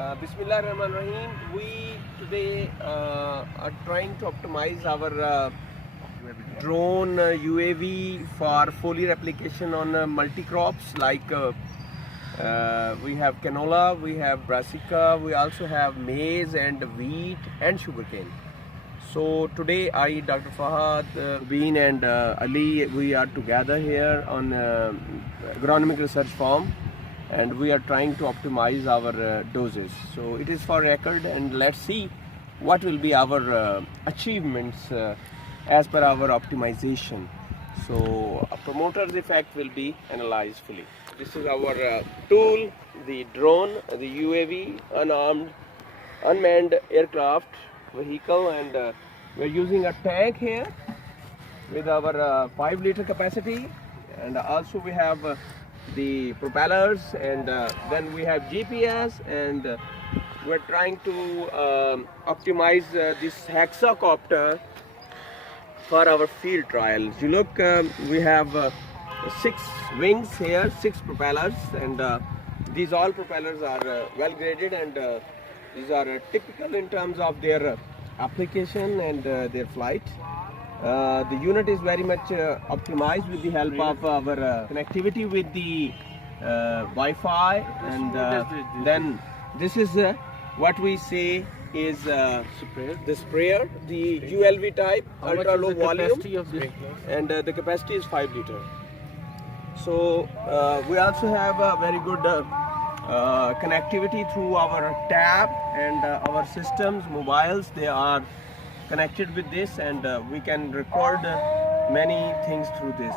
Bismillah Rahman Rahim. We today are trying to optimize our drone UAV for foliar application on multi-crops like we have canola, we have brassica, we also have maize and wheat and sugarcane. So today I, Dr. Fahad, Bean and Ali, we are together here on agronomic research farm, and we are trying to optimize our doses. So it is for record, and let's see what will be our achievements as per our optimization. So a promoter's effect will be analyzed fully. This is our tool, the drone, the UAV, unmanned aircraft vehicle, and we're using a tank here with our 5-liter capacity, and also we have the propellers, and then we have GPS, and we're trying to optimize this hexacopter for our field trials. You look, we have 6 wings here, 6 propellers, and these all propellers are well graded, and these are typical in terms of their application and their flight. The unit is very much optimized with the help of our connectivity with the Wi-Fi, and then this is what we say is the sprayer, the ULV type, ultra low volume, and the capacity is 5 liter. So we also have a very good connectivity through our tab, and our systems, mobiles, they are connected with this, and we can record many things through this.